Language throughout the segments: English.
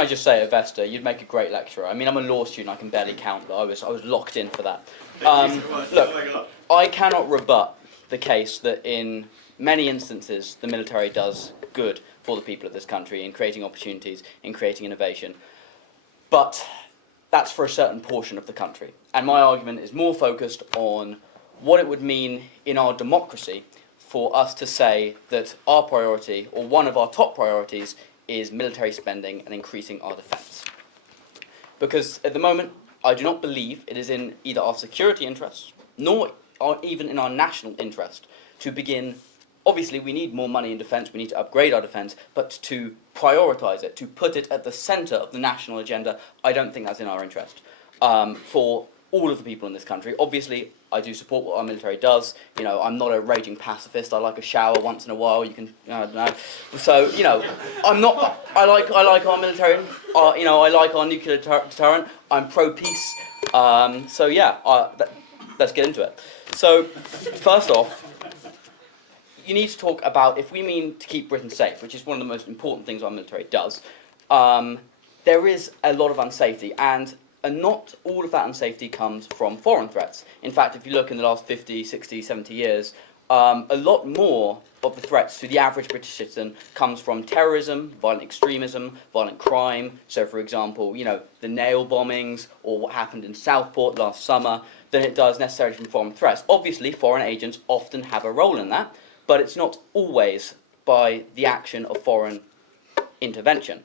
can I just say, Vesta, you'd make a great lecturer. I mean, I'm a law student, I can barely count, but I was locked in for that. Look, I cannot rebut the case that in many instances the military does good for the people of this country in creating opportunities, in creating innovation. But that's for a certain portion of the country. And my argument is more focused on what it would mean in our democracy for us to say that our priority, or one of our top priorities, is military spending and increasing our defence. Because at the moment, I do not believe it is in either our security interests, nor even in our national interest, to begin. Obviously, we need more money in defence, we need to upgrade our defence, but to prioritise it, to put it at the centre of the national agenda, I don't think that's in our interest. For all of the people in this country, obviously, I do support what our military does. You know, I'm not a raging pacifist. I like a shower once in a while. You can, I don't know. So, you know, I'm not. I like our military. You know, I like our nuclear deterrent. I'm pro-peace. So yeah, let's get into it. So, first off, you need to talk about, if we mean to keep Britain safe, which is one of the most important things our military does, there is a lot of unsafety, and not all of that unsafety comes from foreign threats. In fact, if you look in the last 50, 60, 70 years, a lot more of the threats to the average British citizen comes from terrorism, violent extremism, violent crime. So, for example, you know, the nail bombings or what happened in Southport last summer, than it does necessarily from foreign threats. Obviously, foreign agents often have a role in that, but it's not always by the action of foreign intervention.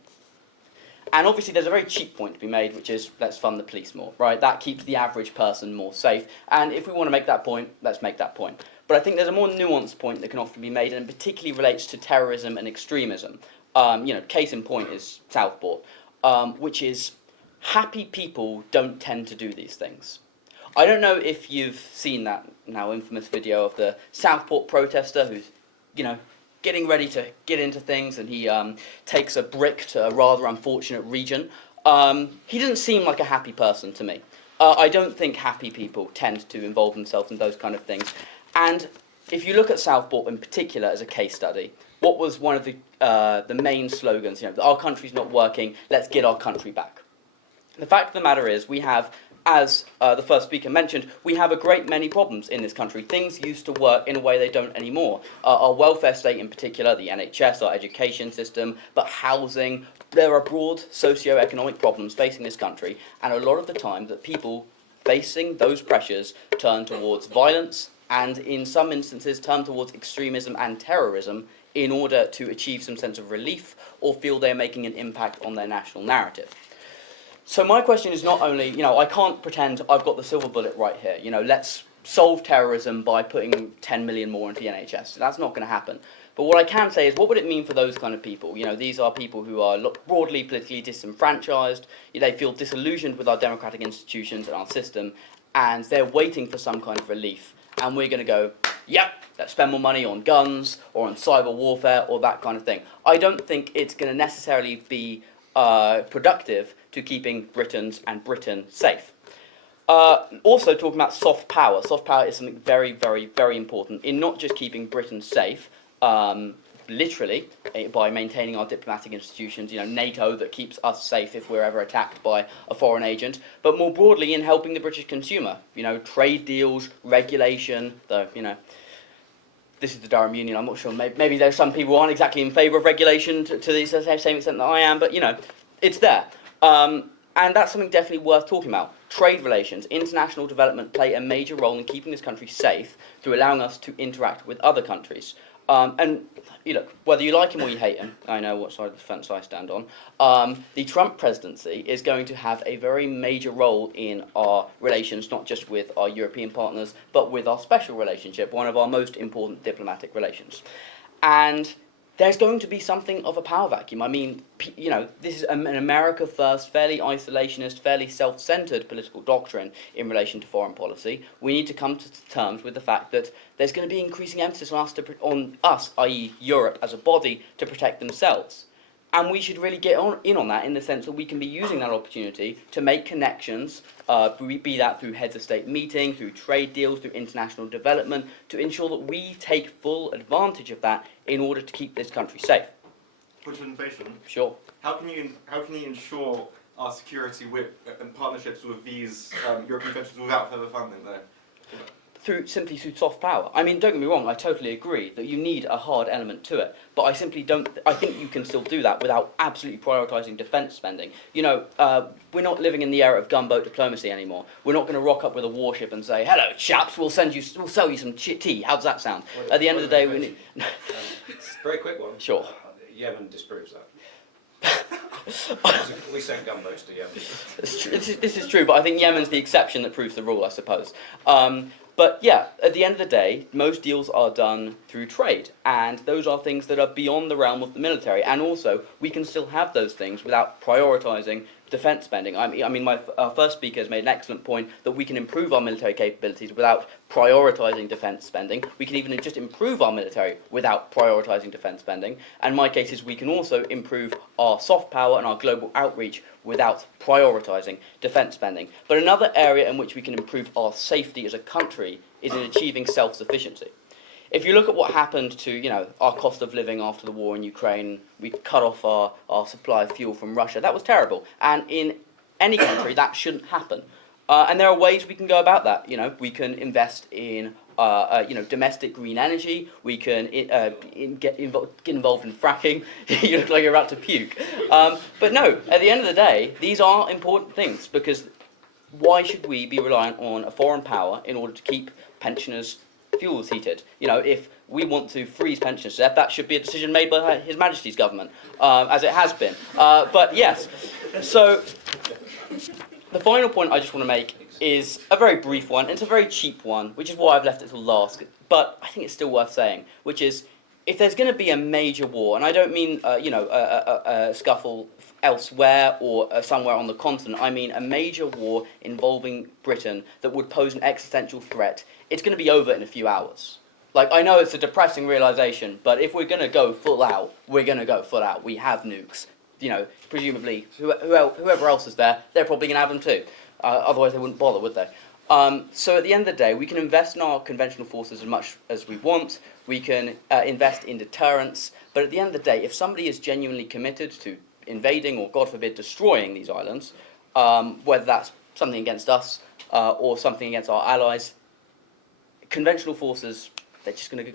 And obviously there's a very cheap point to be made, which is let's fund the police more, right? That keeps the average person more safe. And if we want to make that point, let's make that point. But I think there's a more nuanced point that can often be made, and it particularly relates to terrorism and extremism. You know, case in point is Southport, which is happy people don't tend to do these things. I don't know if you've seen that now infamous video of the Southport protester who's, you know, getting ready to get into things, and he takes a brick to a rather unfortunate region. He doesn't seem like a happy person to me. I don't think happy people tend to involve themselves in those kind of things. And if you look at Southport in particular as a case study, what was one of the main slogans? You know, our country's not working, let's get our country back. The fact of the matter is, we have, as the first speaker mentioned, we have a great many problems in this country. Things used to work in a way they don't anymore. Our welfare state in particular, the NHS, our education system, but housing, there are broad socio-economic problems facing this country, and a lot of the time that people facing those pressures turn towards violence, and in some instances turn towards extremism and terrorism in order to achieve some sense of relief or feel they're making an impact on their national narrative. So my question is not only, you know, I can't pretend I've got the silver bullet right here. You know, let's solve terrorism by putting 10 million more into the NHS. That's not going to happen. But what I can say is, what would it mean for those kind of people? You know, these are people who are broadly politically disenfranchised. They feel disillusioned with our democratic institutions and our system, and they're waiting for some kind of relief. And we're going to go, yep, let's spend more money on guns or on cyber warfare or that kind of thing. I don't think it's going to necessarily be productive to keeping Britons and Britain safe. Also talking about soft power. Soft power is something very, very, very important in not just keeping Britain safe, literally, by maintaining our diplomatic institutions, you know, NATO that keeps us safe if we're ever attacked by a foreign agent, but more broadly in helping the British consumer, you know, trade deals, regulation, though, you know, this is the Durham Union, I'm not sure, maybe there's some people who aren't exactly in favour of regulation to the same extent that I am, but, you know, it's there. And that's something definitely worth talking about. Trade relations, international development play a major role in keeping this country safe through allowing us to interact with other countries. And you look, whether you like him or you hate him, I know what side of the fence I stand on, the Trump presidency is going to have a very major role in our relations, not just with our European partners, but with our special relationship, one of our most important diplomatic relations. And there's going to be something of a power vacuum. I mean, you know, this is an America first, fairly isolationist, fairly self-centered political doctrine in relation to foreign policy. We need to come to terms with the fact that there's going to be increasing emphasis on us, i.e. Europe as a body, to protect themselves. And we should really get in on that in the sense that we can be using that opportunity to make connections, be that through heads of state meeting, through trade deals, through international development, to ensure that we take full advantage of that in order to keep this country safe. point of innovation. Sure. How can you ensure our security with and partnerships with these European countries without further funding, though? Simply through soft power. I mean, don't get me wrong, I totally agree that you need a hard element to it, but I simply don't, I think you can still do that without absolutely prioritising defence spending. You know, we're not living in the era of gunboat diplomacy anymore. We're not going to rock up with a warship and say, hello chaps, we'll sell you some tea. How does that sound? At the end of the day, we need... Very quick one. Sure. Yemen disproves that. We sent gunboats to Yemen. This is true, but I think Yemen's the exception that proves the rule, I suppose. But yeah, at the end of the day, most deals are done through trade, and those are things that are beyond the realm of the military. And also, we can still have those things without prioritising defence spending. I mean, our first speaker has made an excellent point that we can improve our military capabilities without prioritising defence spending. We can even just improve our military without prioritising defence spending. And my case is we can also improve our soft power and our global outreach without prioritising defence spending. But another area in which we can improve our safety as a country is in achieving self-sufficiency. If you look at what happened to, you know, our cost of living after the war in Ukraine, we cut off our supply of fuel from Russia. That was terrible. And in any country, that shouldn't happen. And there are ways we can go about that. You know, we can invest in domestic green energy. We can get involved in fracking. You look like you're about to puke. But no, at the end of the day, these are important things, because why should we be reliant on a foreign power in order to keep pensioners' fuels heated? You know, if we want to freeze pensioners to death, that should be a decision made by His Majesty's government, as it has been. But yes, so the final point I just want to make is a very brief one. It's a very cheap one, which is why I've left it till last, but I think it's still worth saying, which is, if there's going to be a major war, and I don't mean a scuffle elsewhere or somewhere on the continent, I mean a major war involving Britain that would pose an existential threat, it's going to be over in a few hours. Like, I know it's a depressing realisation, but if we're going to go full out, we're going to go full out. We have nukes. You know, presumably, whoever else is there, they're probably going to have them too. Otherwise they wouldn't bother, would they? So at the end of the day, we can invest in our conventional forces as much as we want. We can invest in deterrence. But at the end of the day, if somebody is genuinely committed to invading or, God forbid, destroying these islands, whether that's something against us or something against our allies, conventional forces, they're just going to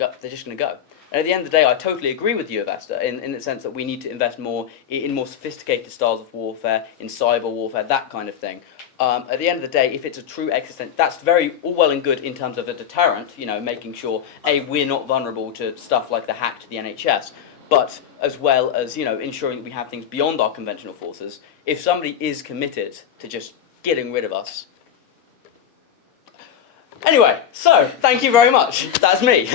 go. And at the end of the day, I totally agree with you, Esther, in the sense that we need to invest more in more sophisticated styles of warfare, in cyber warfare, that kind of thing. At the end of the day, if it's a true existential, that's very all well and good in terms of a deterrent, you know, making sure, A, we're not vulnerable to stuff like the hack to the NHS, but as well as, you know, ensuring that we have things beyond our conventional forces. If somebody is committed to just getting rid of us. Anyway, so, thank you very much. That's me.